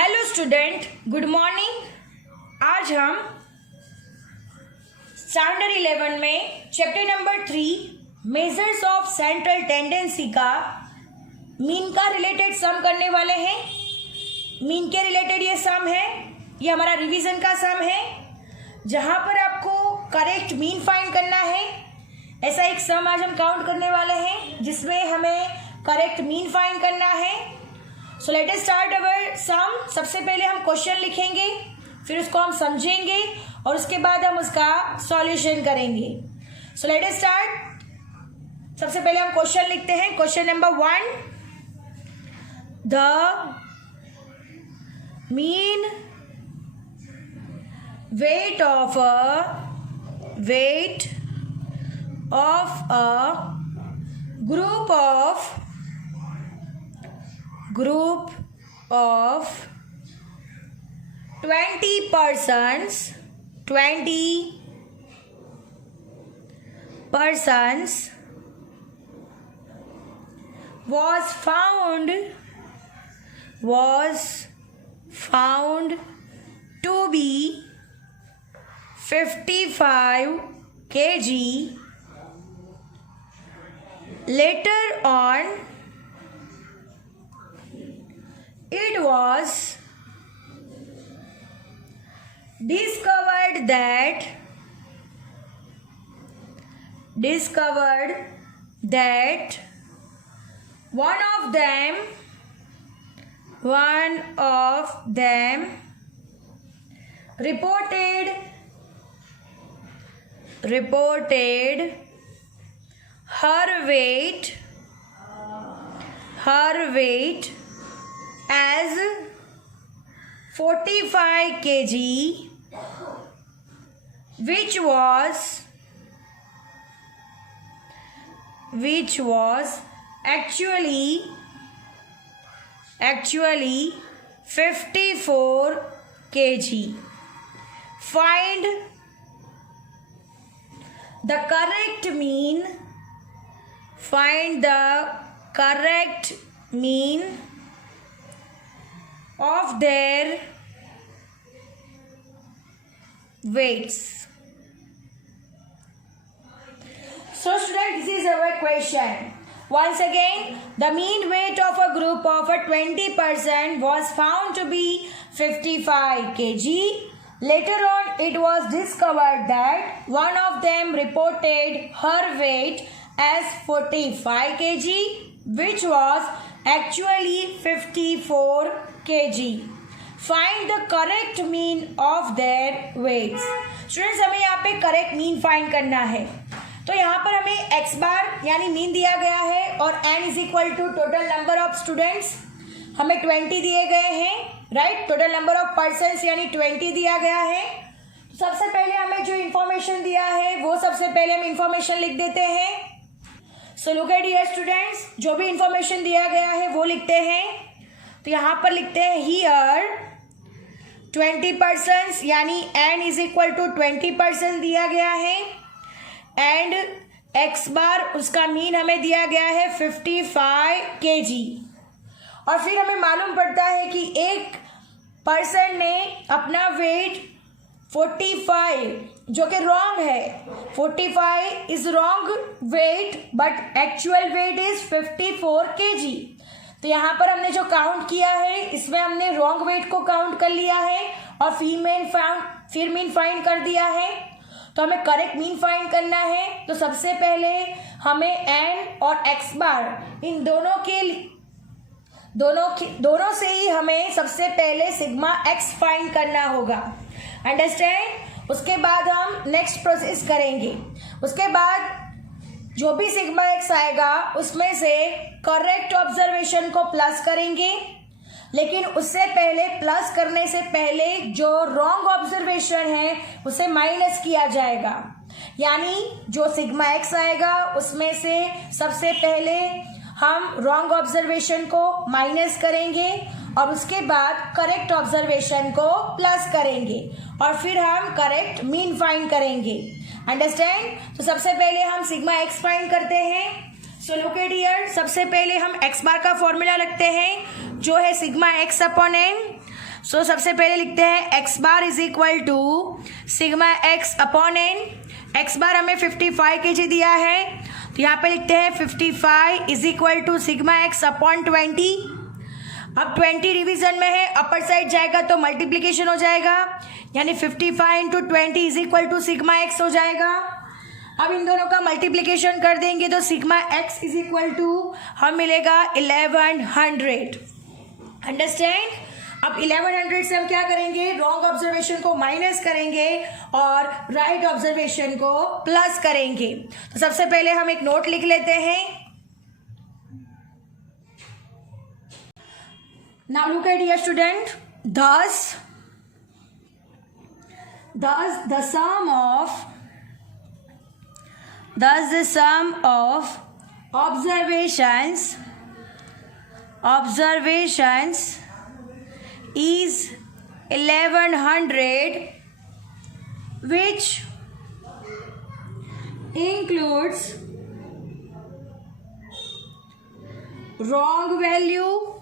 Hello student, good morning. आज हम standard 11 में chapter number 3 measures of central tendency का मीन का रिलेटेड सम करने वाले हैं। मीन के रिलेटेड ये सम है, ये हमारा रिवीजन का सम है जहां पर आपको करेक्ट मीन फाइंड करना है। ऐसा एक सम आज हम काउंट करने वाले हैं जिसमें हमें करेक्ट मीन फाइंड करना है। So let us start our sum. सबसे पहले हम क्वेश्चन लिखेंगे, फिर उसको हम समझेंगे और उसके बाद हम उसका सॉल्यूशन करेंगे। सो लेट अस स्टार्ट। सबसे पहले हम क्वेश्चन लिखते हैं। Question number 1, the mean weight of a group of 20 persons was found to be 55 kg. Later on, it was discovered that one of them reported her weight as 45 kg, which was actually 54 kg. Find the correct mean of their weights. So student, this is our question. Once again, the mean weight of a group of 20% was found to be 55 kg. Later on, it was discovered that one of them reported her weight as 45 kg, which was actually 54 kg. Find the correct mean of their weights. Students, हमें यहाँ पे correct mean find करना है। तो यहाँ पर हमें x बार यानी मीन दिया गया है और n is equal to total number of students हमें 20 दिए गए हैं, right. Total number of persons यानी 20 दिया गया है। तो सबसे पहले हमें जो इन्फॉर्मेशन दिया है वो सबसे पहले हम इन्फॉर्मेशन लिख देते हैं। So look at here students, जो भी इंफॉर्मेशन दिया गया है वो लिखते हैं। तो यहाँ पर लिखते हैं हियर 20 पर्सन्स यानी n इज इक्वल टू 20% दिया गया है एंड x बार उसका मीन हमें दिया गया है 55 kg। और फिर हमें मालूम पड़ता है कि एक पर्सन ने अपना वेट 45 जो कि रॉन्ग है, 45 is wrong weight but actual weight is 54 kg। तो यहाँ पर हमने जो काउंट किया है इसमें हमने रॉन्ग वेट को काउंट कर लिया है और फिर मीन फाइंड कर दिया है। तो हमें करेक्ट मीन फाइंड करना है। तो सबसे पहले हमें n और x बार इन दोनों से ही हमें सबसे पहले सिग्मा x फाइंड करना होगा, अंडरस्टैंड। उसके बाद हम नेक्स्ट प्रोसेस करेंगे। उसके बाद जो भी सिग्मा x आएगा उसमें से करेक्ट ऑब्जर्वेशन को प्लस करेंगे, लेकिन उससे पहले प्लस करने से पहले जो रॉन्ग ऑब्जर्वेशन है उसे माइनस किया जाएगा। यानी जो सिग्मा x आएगा उसमें से सबसे पहले हम रॉन्ग ऑब्जर्वेशन को माइनस करेंगे और उसके बाद करेक्ट ऑब्जर्वेशन को प्लस करेंगे और फिर हम करेक्ट मीन फाइंड करेंगे, अंडरस्टैंड। तो सबसे पहले हम सिग्मा x फाइंड करते हैं। सो लुक एट हियर, सबसे पहले हम x बार का फॉर्मूला रखते हैं जो है sigma x upon n। So सबसे पहले लिखते हैं X bar is equal to sigma x upon N. X bar हमें 55 kg दिया है, तो यहाँ पे लिखते हैं 55 is equal to sigma x upon 20। अब 20 डिवीजन में है, अपर साइड जाएगा तो मल्टीप्लीकेशन हो जाएगा, यानी 55 into 20 is equal to sigma x हो जाएगा। अब इन दोनों का मल्टीप्लीकेशन कर देंगे तो sigma x is equal to हम मिलेगा 1100। अंडरस्टैंड। अब 1100 से हम क्या करेंगे, रॉन्ग ऑब्जर्वेशन को माइनस करेंगे और राइट ऑब्जर्वेशन को प्लस करेंगे। तो सबसे पहले हम एक नोट लिख लेते हैं। Now look at dear student, thus the sum of observations is 1100, which includes wrong value,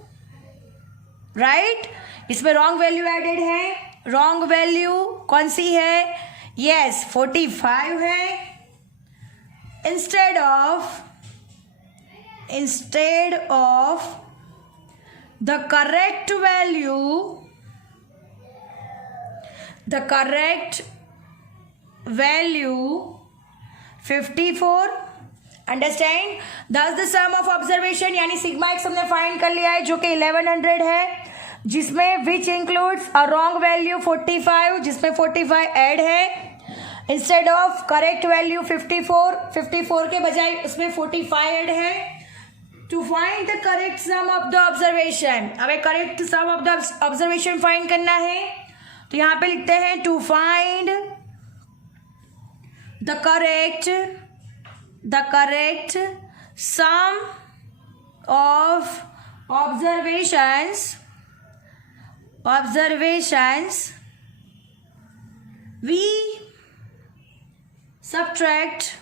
right. इसमें रॉन्ग वैल्यू एडेड है। रॉन्ग वैल्यू कौन सी है, यस 45 है। Instead of the correct value 54। Understand. दस द सम ऑफ ऑब्जर्वेशन यानी sigma x हमने find कर लिया है जो कि 1100 है, जिसमें which includes a wrong value 45, जिसमें 45 ऐड है। इंस्टेड ऑफ करेक्ट वैल्यू 54 के बजाय उसमें 45 ऐड है। To find the correct sum of the observation, अब correct sum of the observation find करना है, तो यहाँ पे लिखते हैं to find the correct sum of observations we subtract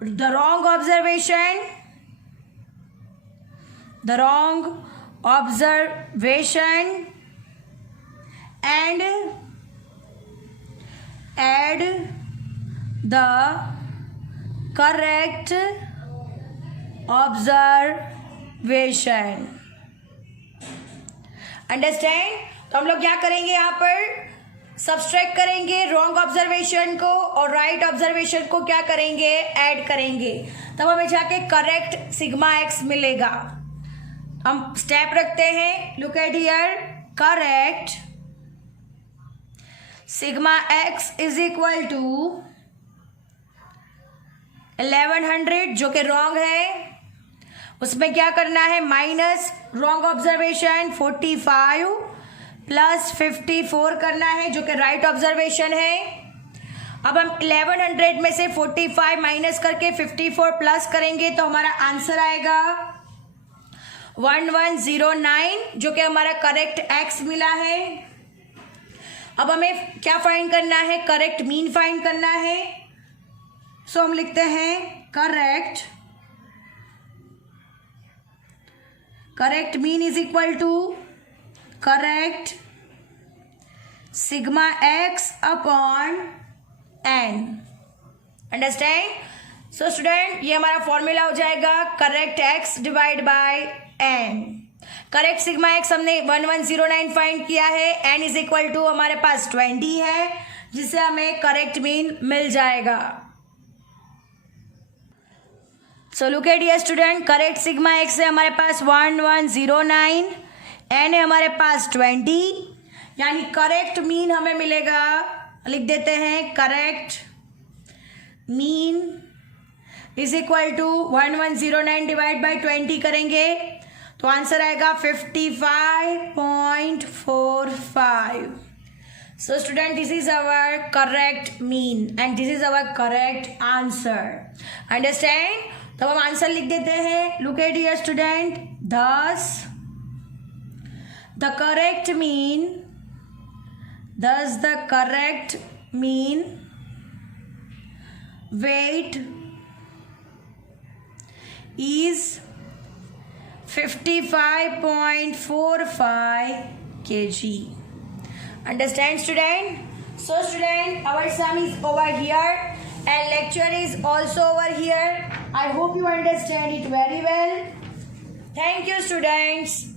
the wrong observation and add the correct observation। Understand. तो हम लोग क्या करेंगे, यहाँ पर सब्सट्रैक्ट करेंगे रॉन्ग ऑब्जर्वेशन को और राइट ऑब्जर्वेशन को क्या करेंगे, ऐड करेंगे, तब हमें जाके करेक्ट सिग्मा एक्स मिलेगा। हम स्टेप रखते हैं, look at here, correct sigma x is equal to 1100 जो कि रॉन्ग है, उसमें क्या करना है, माइनस रॉन्ग ऑब्जर्वेशन 45 प्लस 54 करना है जो कि राइट ऑब्जर्वेशन है। अब हम 1100 में से 45 माइनस करके 54 प्लस करेंगे तो हमारा आंसर आएगा 1109 जो कि हमारा करेक्ट एक्स मिला है। अब हमें क्या फाइंड करना है, करेक्ट मीन फाइंड करना है। सो हम लिखते हैं correct mean is equal to correct sigma x upon n. Understand. So student, ये हमारा फॉर्मूला हो जाएगा correct x divide by n. Correct sigma x हमने 1109 फाइंड किया है, एन इज इक्वल टू हमारे पास 20 है, जिससे हमें करेक्ट मीन मिल जाएगा। So look at here student, correct sigma x है हमारे पास 1109, एन है हमारे पास 20, यानी करेक्ट मीन हमें मिलेगा, लिख देते हैं correct mean is equal to 1109 divide by 20 करेंगे तो आंसर आएगा 55.45। So student, this is our correct mean and this is our correct answer. Understand? तो हम आंसर लिख देते हैं. Look at here student. Thus the correct mean weight is 55.45 kg. Understand, student? So student, our sum is over here and lecture is also over here. I hope you understand it very well. Thank you, students.